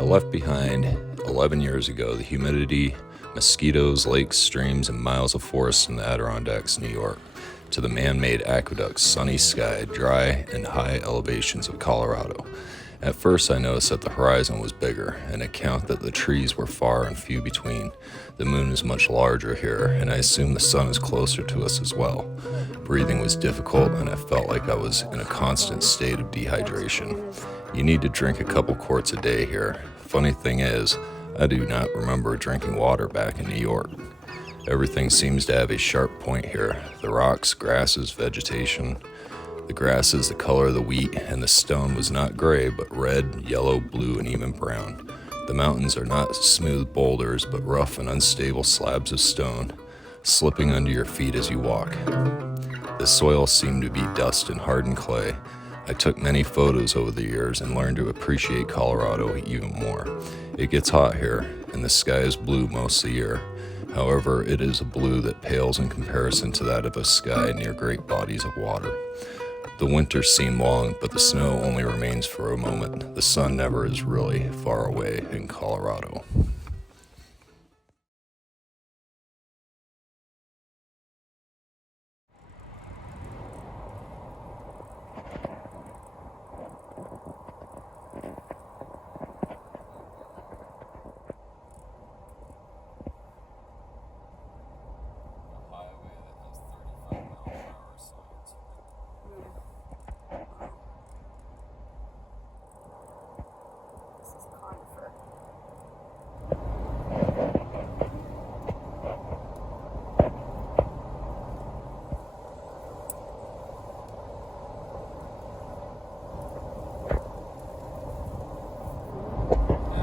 I left behind 11 years ago the humidity, mosquitoes, lakes, streams, and miles of forest in the Adirondacks, New York, to the man-made aqueducts, sunny sky, dry, and high elevations of Colorado. At first I noticed that the horizon was bigger, an account that the trees were far and few between. The moon is much larger here, and I assume the sun is closer to us as well. Breathing was difficult, and I felt like I was in a constant state of dehydration. You need to drink a couple quarts a day here. Funny thing is, I do not remember drinking water back in New York. Everything seems to have a sharp point here. The rocks, grasses, vegetation. The grass is the color of the wheat, and the stone was not gray, but red, yellow, blue, and even brown. The mountains are not smooth boulders, but rough and unstable slabs of stone, slipping under your feet as you walk. The soil seemed to be dust and hardened clay. I took many photos over the years and learned to appreciate Colorado even more. It gets hot here, and the sky is blue most of the year. However, it is a blue that pales in comparison to that of a sky near great bodies of water. The winters seem long, but the snow only remains for a moment. The sun never is really far away in Colorado.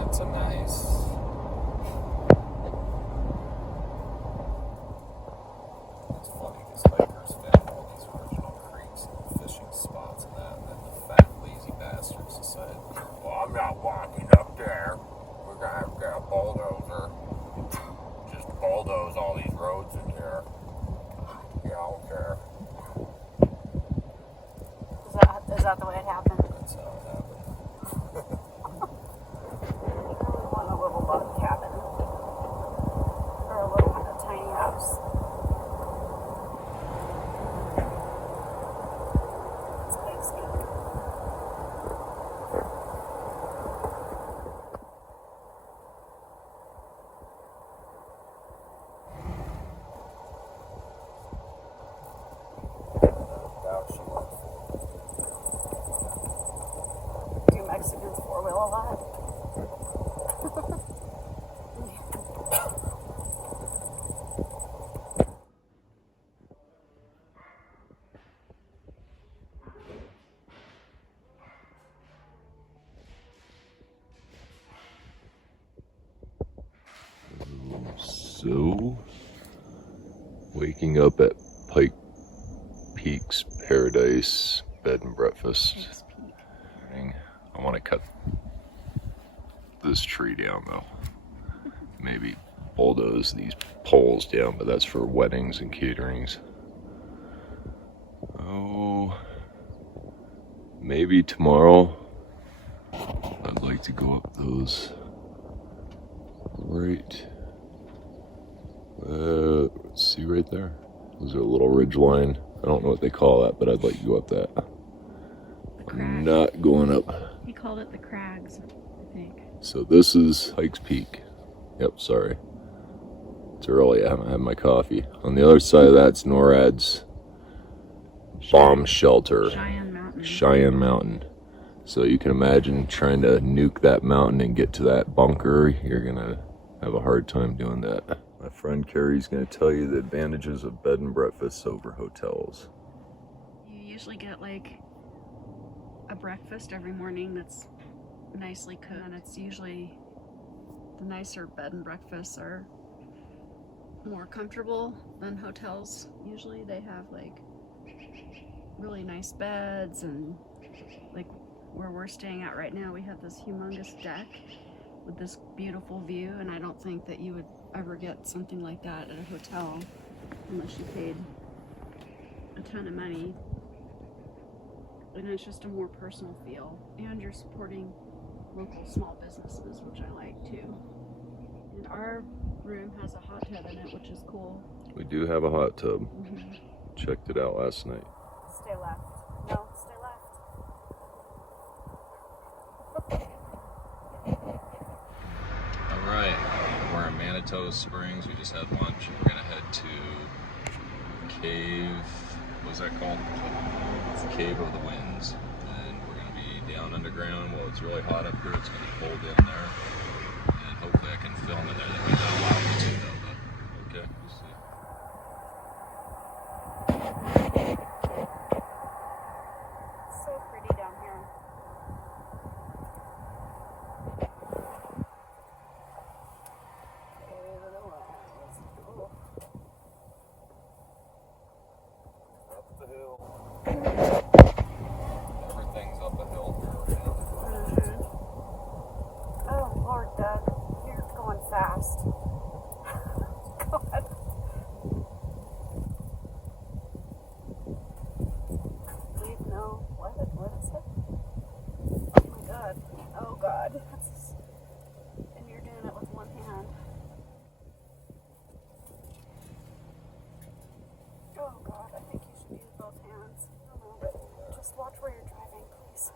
It's a nice. It's funny because hikers found all these original creeks and fishing spots and that, and then the fat, lazy bastards decided, well, I'm not walking up there. We're gonna have to get a bulldozer. Just bulldoze all these roads in here. Yeah, I don't care. Is that the way it happened? That's how it happened. On a little log cabin. Or a little tiny house. It's basically. Do Mexicans four-wheel a lot? So, waking up at Pike Peaks Paradise Bed and Breakfast. I want to cut this tree down though. Maybe bulldoze these poles down, but that's for weddings and caterings. Oh, maybe tomorrow I'd like to go up those right. Let's see right there. Those are a little ridge line. I don't know what they call that, but I'd like to go up that. I'm not going up. He called it the Crags, I think. So this is Pikes Peak. Yep, sorry. It's early, I haven't had my coffee. On the other side of that's NORAD's bomb shelter. Cheyenne Mountain. So you can imagine trying to nuke that mountain and get to that bunker. You're gonna have a hard time doing that. My friend Carrie's gonna tell you the advantages of bed and breakfasts over hotels. You usually get like a breakfast every morning that's nicely cooked, and it's usually the nicer bed and breakfasts are more comfortable than hotels. Usually they have like really nice beds, and like where we're staying at right now, we have this humongous deck with this beautiful view, and I don't think that you would ever get something like that at a hotel unless you paid a ton of money. And it's just a more personal feel, and you're supporting local small businesses, which I like too. And our room has a hot tub in it, which is cool. We do have a hot tub. Checked it out last night. Stay left. No, stay left. All right, we're in Manitou Springs. We just had lunch. We're gonna head to Cave. What's that called? It's the Cave of the Winds, and we're gonna be down underground. Well, it's really hot up here. It's gonna be cold down there, and hopefully I can film in there. They might not allow me to though, but okay, we'll see. So pretty down here. Up the hill. Everything's up a hill here right now. Oh Lord, Doug, you're going fast. God. Leave no. What is it? Oh my God. Oh God. And you're doing it with one hand. Oh God, I think you should use both hands. I don't know, but just watch where you're driving, please.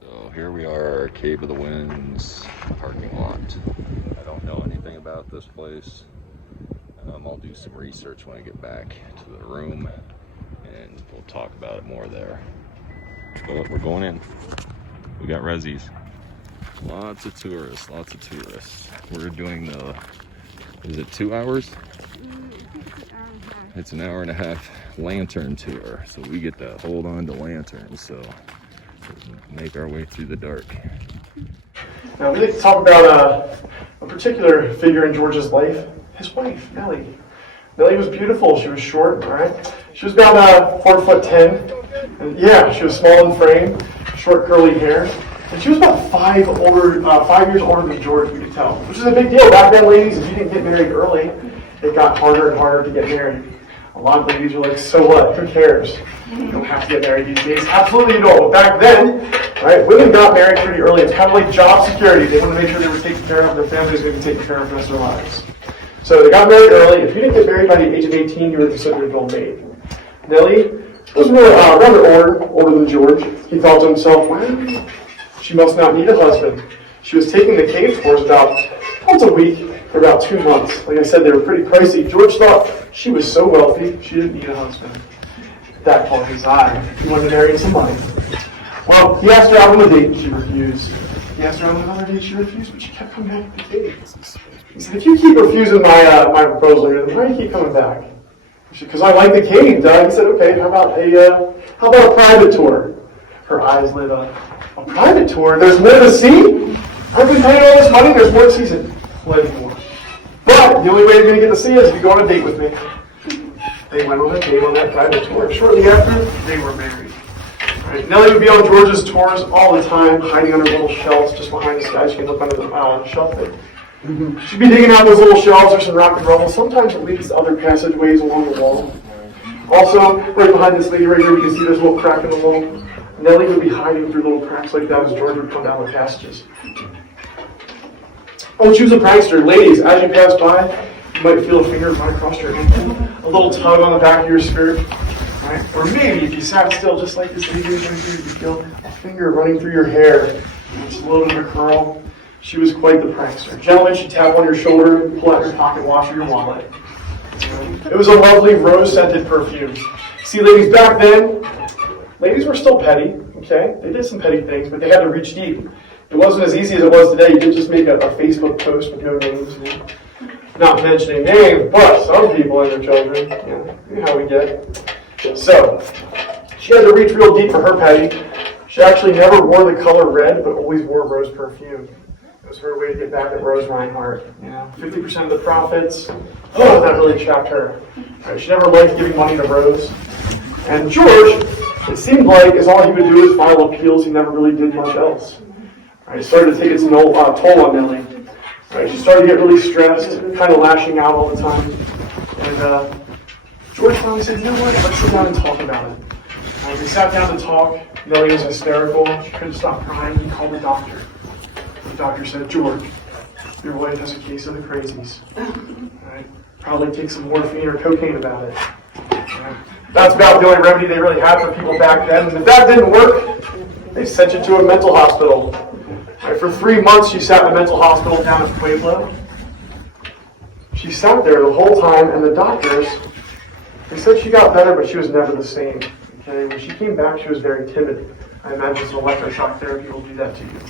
So here we are, Cave of the Winds parking lot. I don't know anything about this place. I'll do some research when I get back to the room, and we'll talk about it more there. But we're going in. We got resis. Lots of tourists, lots of tourists. We're doing the, is it 2 hours? It's an hour and a half lantern tour. So we get to hold on to lanterns, so make our way through the dark. Now, we'd like to talk about a particular figure in George's life, his wife, Nellie. Nellie was beautiful. She was short, all right? She was about 4'10". And yeah, she was small in frame, short curly hair. And she was about 5 years older than George, we could tell, which is a big deal. Back then, ladies, if you didn't get married early, it got harder and harder to get married. A lot of ladies are like, so what? Who cares? You don't have to get married these days. Absolutely you don't. But back then, right, women got married pretty early. It's kind of like job security. They wanted to make sure they were taken care of, their families were going to be taken care of the rest of their lives. So they got married early. If you didn't get married by the age of 18, you were considered an old maid. Nellie was rather older than George. He thought to himself, well, she must not need a husband. She was taking the cave tours about once a week for about 2 months. Like I said, they were pretty pricey. George thought she was so wealthy, she didn't need a husband. That caught his eye. He wanted to marry somebody. Well, he asked her out on a date, and she refused. He asked her out on another date, she refused, but she kept coming back to the cave. He said, if you keep refusing my proposal here, then why do you keep coming back? She said, because I like the cave, Doug. He said, okay, how about a private tour? Her eyes lit up. A private tour? There's more to see? I've been paying all this money, there's more to see. He said, plenty more. But the only way you're going to get to see it is if you go on a date with me. They went on a date on that private tour. Shortly after, they were married. Right. Nellie would be on George's tours all the time, hiding under little shelves just behind this guy. She can look under the shelf there. She'd be digging out those little shelves or some rock and rubble. Sometimes it leads to other passageways along the wall. Also, right behind this lady right here, you can see there's a little crack in the wall. Nellie would be hiding through little cracks like that as George would come down the passages. Oh, she was a prankster. Ladies, as you pass by, you might feel a finger run across your ankle, a little tug on the back of your skirt. Right? Or maybe if you sat still just like this lady right here, you feel a finger running through your hair. It's a little bit of a curl. She was quite the prankster. Gentlemen, she'd tap on your shoulder, pull out your pocket watch or your wallet. It was a lovely rose-scented perfume. See, ladies, back then, ladies were still petty, okay? They did some petty things, but they had to reach deep. It wasn't as easy as it was today. You didn't just make a Facebook post with no names. Not mentioning names, but some people and their children. You know how we get. So, she had to reach real deep for her petty. She actually never wore the color red, but always wore rose perfume. It was her way to get back at Rose Reinhardt. 50% of the profits, that really chapped her. Right, she never liked giving money to Rose. And George, it seemed like as all he would do is file appeals, he never really did much else. Right, it started to take its toll on Nellie. Right, she started to get really stressed, kind of lashing out all the time. And George finally said, you know what, let's sit down and talk about it. They sat down to talk. Nellie was hysterical. She couldn't stop crying. He called the doctor. The doctor said, George, your wife has a case of the crazies. Right? Probably take some morphine or cocaine about it. Right? That's about the only remedy they really had for people back then. And if that didn't work, they sent you to a mental hospital. Right? For 3 months, she sat in a mental hospital down in Pueblo. She sat there the whole time, and the doctors, they said she got better, but she was never the same. Okay? When she came back, she was very timid. I imagine some electroshock therapy will do that to you.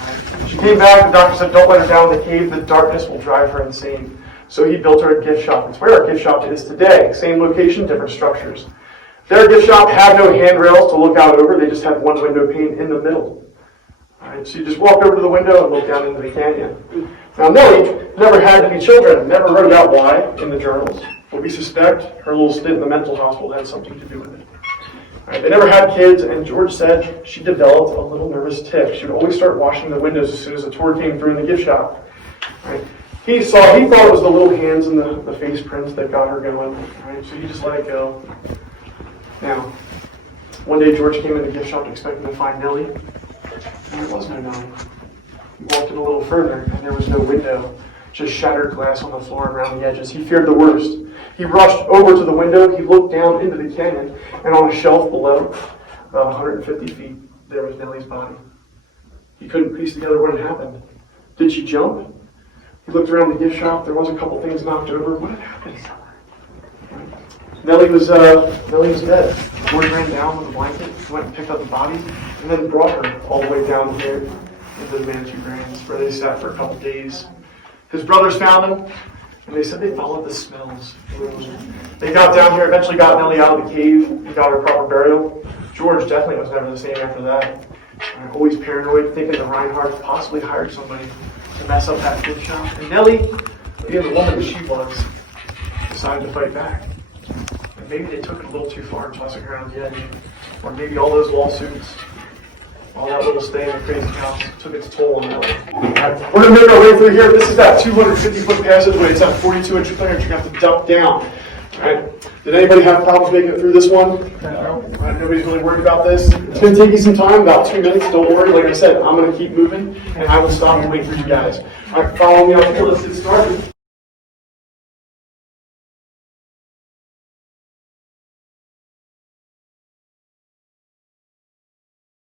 Right? She came back, the doctor said, don't let her down in the cave, the darkness will drive her insane. So he built her a gift shop. It's where our gift shop is today. Same location, different structures. Their gift shop had no handrails to look out over. They just had one window pane in the middle. All right, so you just walked over to the window and looked down into the canyon. Now, Nellie never had any children, never wrote about why in the journals. But we suspect her little stint in the mental hospital had something to do with it. All right, they never had kids, and George said she developed a little nervous tic. She would always start washing the windows as soon as a tour came through in the gift shop. All right. He thought it was the little hands and the face prints that got her going. Right? So he just let it go. Now, one day George came in the gift shop expecting to find Nellie, and there was no Nellie. He walked in a little further, and there was no window, just shattered glass on the floor and around the edges. He feared the worst. He rushed over to the window, he looked down into the canyon, and on a shelf below, about 150 feet, there was Nellie's body. He couldn't piece together what had happened. Did she jump? He looked around the gift shop. There was a couple things knocked over. What had happened? Nellie was dead. George ran down with a blanket, went and picked up the body, and then brought her all the way down here into the Manitou Grands, where they sat for a couple days. His brothers found him, and they said they followed the smells. They got down here, eventually got Nellie out of the cave, and got her proper burial. George definitely was never the same after that. Always paranoid, thinking that Reinhardt possibly hired somebody to mess up that gift shop. And Nellie, being the woman that she was, decided to fight back. And maybe they took it a little too far, tossing her around the edge. Or maybe all those lawsuits, all that little stay in the crazy house took its toll on Nellie. Right, we're going to make our way through here. This is that 250-foot passageway. It's that 42-inch clearance. You're going to have to duck down. Right? Did anybody have problems making it through this one? No. Right, nobody's really worried about this. It's going to take you some time, about 2 minutes. Don't worry. Like I said, I'm going to keep moving, and I will stop and wait for you guys. All right, follow me up here. Let's get started.